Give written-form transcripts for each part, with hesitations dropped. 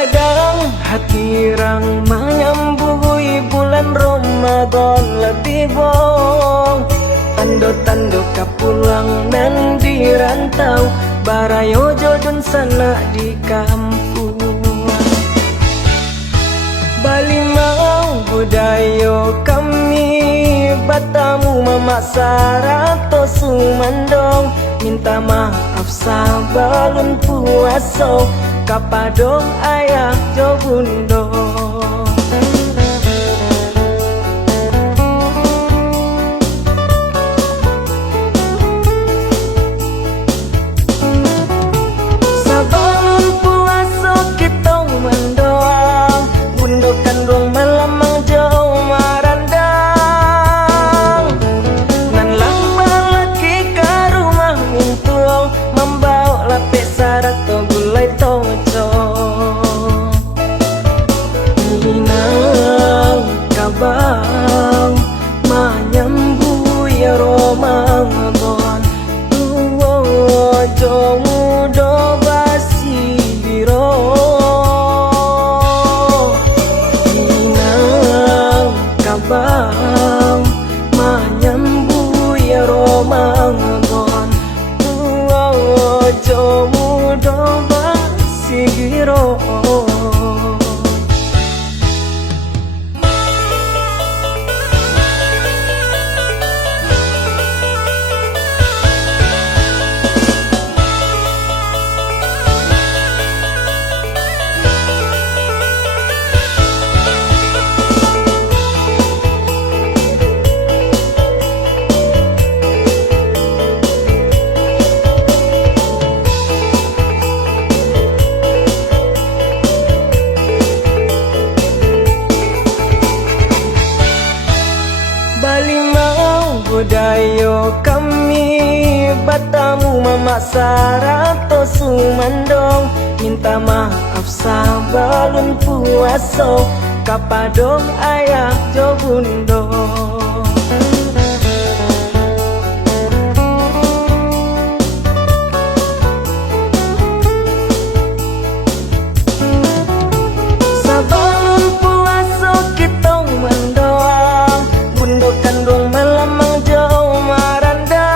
Kadang hati rang menyambui bulan Ramadan lebih bong. Tando-tando kapulang nan di rantau, barayo jodon sana di kampung. Bali mau budayo kami, batamu memaksa rato sumandong. Minta maaf sabalun puaso, kapadong ayah jo bundo. Sabalun puaso kitong mendoang, bundo kandung melamang jauh marandang. Nan lambar lagi ke rumah mintuang, membawa lapis sarat to gulai toco. Inang kabang manyambu ya Ramadan, tuwo jomu do basiro. Inang kabang manyambu ya Ramadan, tuwo jomu do basiro. Bali mau budayo kami, batamu memaksa rato sumandong. Minta maaf sabalun puaso, kapadong ayah jo bundo. Sabalun puaso kitong mendoang, bundo kandung melamang jauh marandang.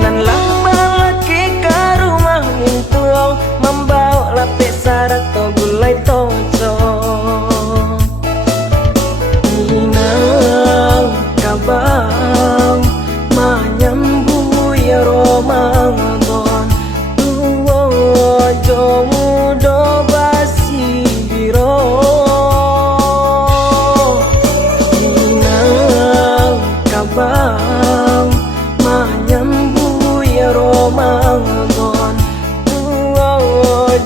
Nan lambar lagi ke rumah mintuang, membawa lapis sarat to gulai toco. Inang kabang manyambu ya Ramadan, tuwo jomu do basiro. Kabang manyambu ya Ramadan, tuwo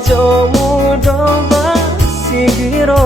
jomu do basiro.